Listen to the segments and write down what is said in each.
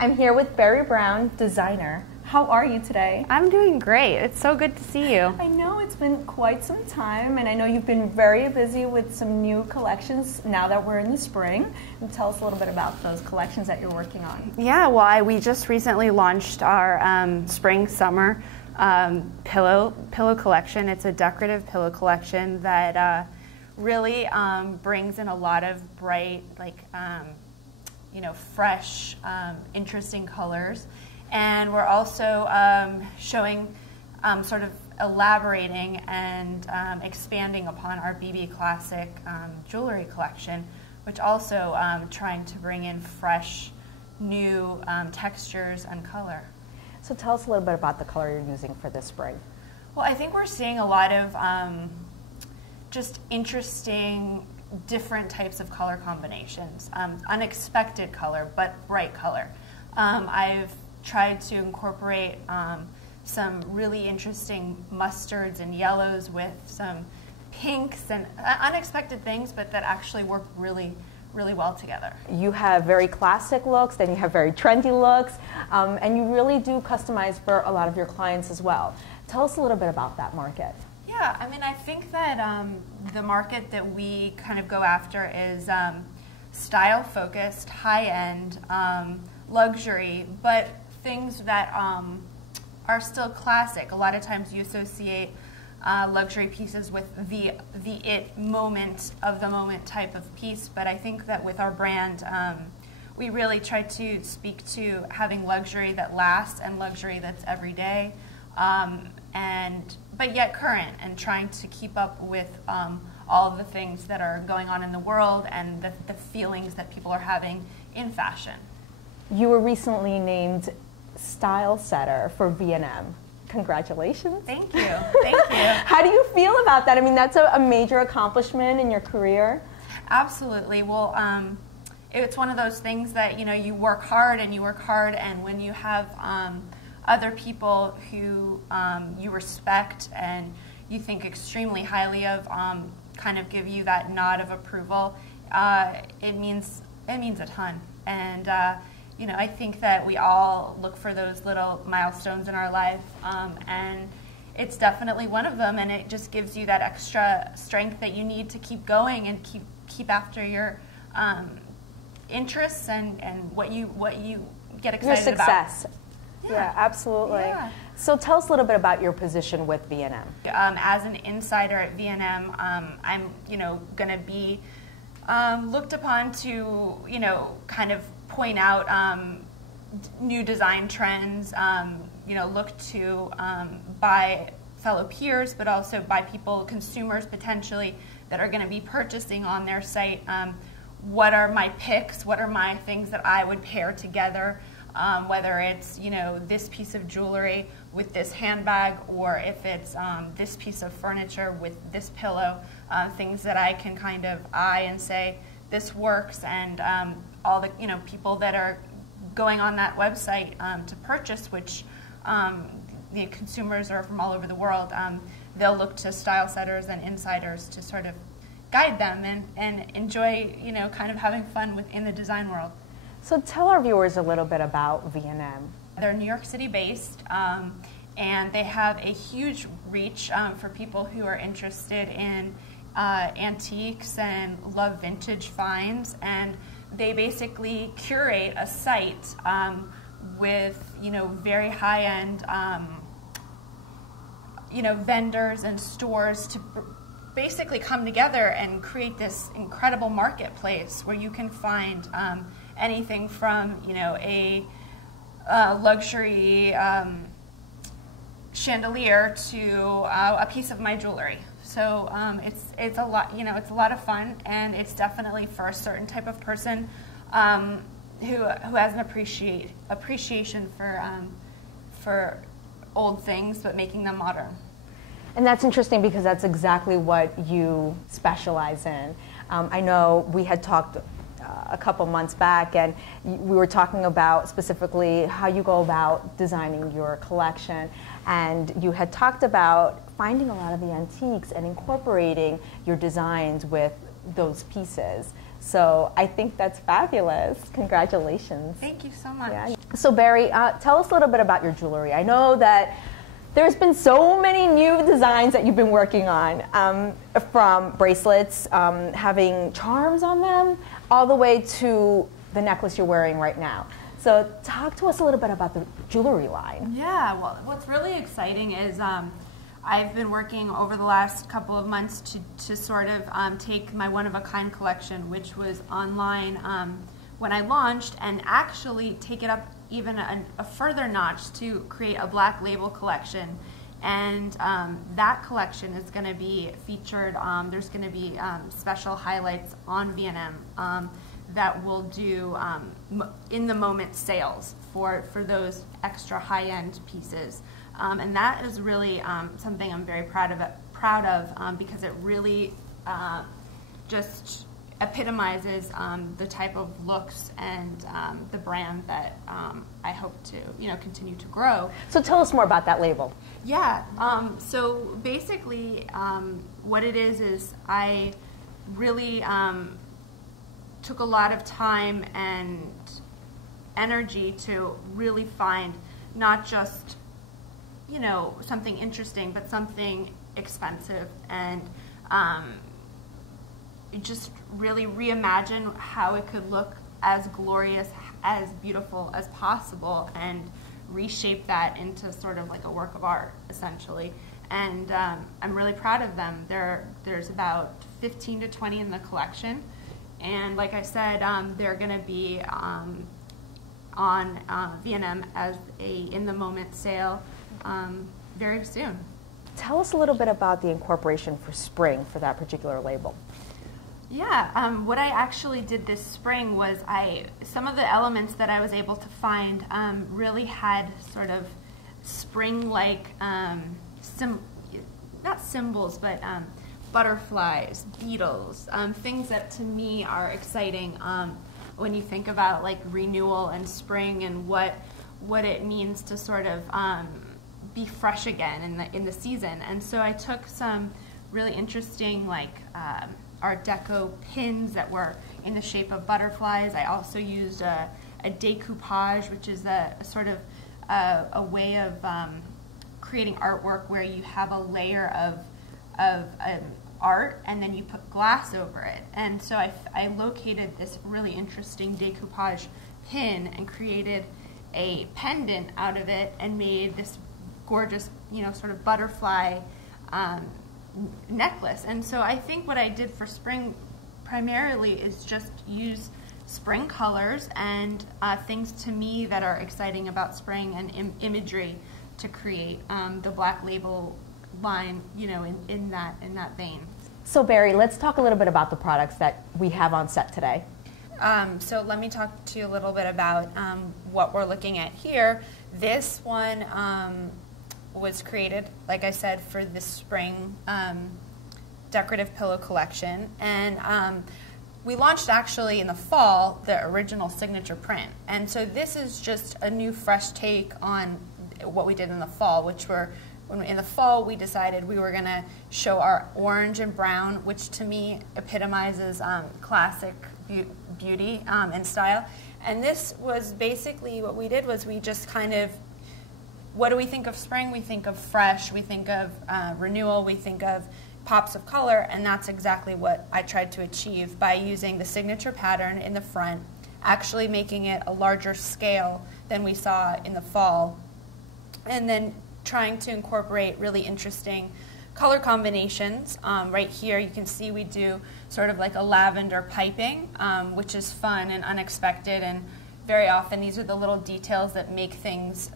I'm here with Barry Brown, designer. How are you today? I'm doing great. It's so good to see you. I know it's been quite some time, and I know you've been very busy with some new collections now that we're in the spring. And tell us a little bit about those collections that you're working on. Yeah, well, we just recently launched our spring-summer pillow collection. It's a decorative pillow collection that really brings in a lot of bright, fresh, interesting colors. And we're also showing, sort of elaborating and expanding upon our BB Classic jewelry collection, which also trying to bring in fresh, new textures and color. So tell us a little bit about the color you're using for this spring. Well, I think we're seeing a lot of just interesting, different types of color combinations. Unexpected color, but bright color. I've tried to incorporate some really interesting mustards and yellows with some pinks and unexpected things, but that actually work really well together. You have very classic looks, then you have very trendy looks, and you really do customize for a lot of your clients as well. Tell us a little bit about that market. Yeah, I mean, I think that the market that we kind of go after is style-focused, high-end, luxury, but things that are still classic. A lot of times you associate luxury pieces with the it moment of the moment type of piece, but I think that with our brand, we really try to speak to having luxury that lasts and luxury that's everyday, but yet current, and trying to keep up with all of the things that are going on in the world and the feelings that people are having in fashion. You were recently named Style Setter for V&M. Congratulations. Thank you. Thank you. How do you feel about that? I mean, that's a major accomplishment in your career. Absolutely. Well, it's one of those things that, you work hard, and when you have other people who you respect and you think extremely highly of kind of give you that nod of approval, it means a ton. And I think that we all look for those little milestones in our life, and it's definitely one of them, and it just gives you that extra strength that you need to keep going and keep after your interests and what you get excited about. Your success. Yeah, absolutely. Yeah. So tell us a little bit about your position with V&M. As an insider at V&M, I'm going to be looked upon to kind of point out new design trends, look to by fellow peers, but also by people, consumers potentially, that are going to be purchasing on their site. What are my picks? What are my things that I would pair together? Whether it's this piece of jewelry with this handbag, or if it's this piece of furniture with this pillow, things that I can kind of eye and say this works, and all the people that are going on that website to purchase, which the consumers are from all over the world, they'll look to style setters and insiders to sort of guide them and enjoy kind of having fun within the design world. So tell our viewers a little bit about V&M. They're New York City based, and they have a huge reach for people who are interested in antiques and love vintage finds, and they basically curate a site with very high-end vendors and stores to basically come together and create this incredible marketplace where you can find anything from a luxury chandelier to a piece of my jewelry. So it's a lot, it's a lot of fun, and it's definitely for a certain type of person who has an appreciation for old things, but making them modern. And that's interesting because that's exactly what you specialize in. I know we had talked a couple months back, and we were talking about specifically how you go about designing your collection, and you had talked about finding a lot of the antiques and incorporating your designs with those pieces. So I think that's fabulous. Congratulations. Thank you so much. Yeah. So Barry, tell us a little bit about your jewelry. I know that there's been so many new designs that you've been working on, from bracelets, having charms on them, all the way to the necklace you're wearing right now. So talk to us a little bit about the jewelry line. Yeah, well, what's really exciting is I've been working over the last couple of months to sort of take my one-of-a-kind collection, which was online when I launched, and actually take it up even a further notch to create a black label collection. And that collection is going to be featured, there's going to be special highlights on V&M that will do in the moment sales for those extra high-end pieces. And that is really something I'm very proud of because it really just epitomizes the type of looks and the brand that I hope to continue to grow. So tell us more about that label. Yeah. So basically, what it is I really took a lot of time and energy to really find not just something interesting, but something expensive, and just really reimagine how it could look as glorious, as beautiful as possible, and reshape that into sort of like a work of art, essentially. And I'm really proud of them. There's about 15 to 20 in the collection, and like I said, they're going to be on V&M as a in-the-moment sale very soon. Tell us a little bit about the incorporation for spring for that particular label. Yeah, what I actually did this spring was some of the elements that I was able to find really had sort of spring-like, not symbols, but butterflies, beetles, things that to me are exciting when you think about like renewal and spring and what it means to sort of be fresh again in the season. And so I took some really interesting like Art Deco pins that were in the shape of butterflies. I also used a decoupage, which is a sort of a way of creating artwork where you have a layer of art and then you put glass over it. And so I located this really interesting decoupage pin and created a pendant out of it and made this gorgeous, sort of butterfly necklace. And so I think what I did for spring primarily is just use spring colors and things to me that are exciting about spring and imagery to create the black label line, in that vein. So Barry, let's talk a little bit about the products that we have on set today. So let me talk to you a little bit about what we're looking at here. This one was created, like I said, for the spring decorative pillow collection, and we launched actually in the fall the original signature print. And so this is just a new fresh take on what we did in the fall, which were in the fall we decided we were going to show our orange and brown, which to me epitomizes classic beauty and style. And this was basically what we did was we just kind of, what do we think of spring? We think of fresh, we think of renewal, we think of pops of color, and that's exactly what I tried to achieve by using the signature pattern in the front, actually making it a larger scale than we saw in the fall, and then trying to incorporate really interesting color combinations. Right here you can see we do sort of like a lavender piping, which is fun and unexpected, and very often these are the little details that make things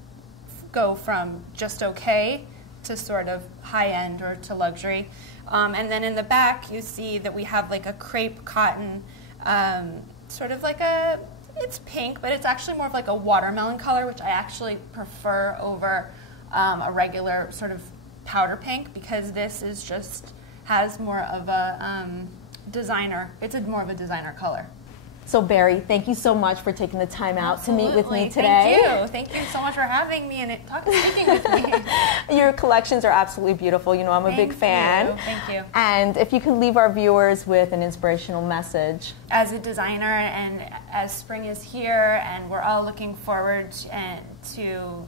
go from just okay to sort of high-end or to luxury. And then in the back you see that we have like a crepe cotton, sort of like it's pink, but it's actually more of like a watermelon color, which I actually prefer over a regular sort of powder pink, because this is just has more of a designer, it's more of a designer color. So Barry, thank you so much for taking the time out to meet with me today. Thank you so much for having me and speaking with me. Your collections are absolutely beautiful. You know, I'm a big fan. Thank you. And if you could leave our viewers with an inspirational message. As a designer, and as spring is here, and we're all looking forward to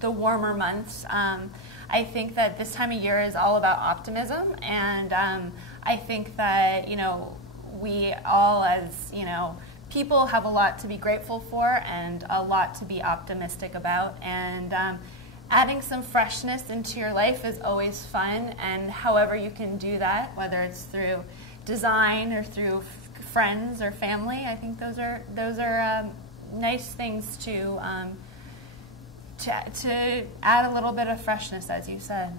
the warmer months, I think that this time of year is all about optimism, and I think that we all, as people, have a lot to be grateful for and a lot to be optimistic about, and adding some freshness into your life is always fun, and however you can do that, whether it's through design or through friends or family, I think those are nice things to add a little bit of freshness, as you said.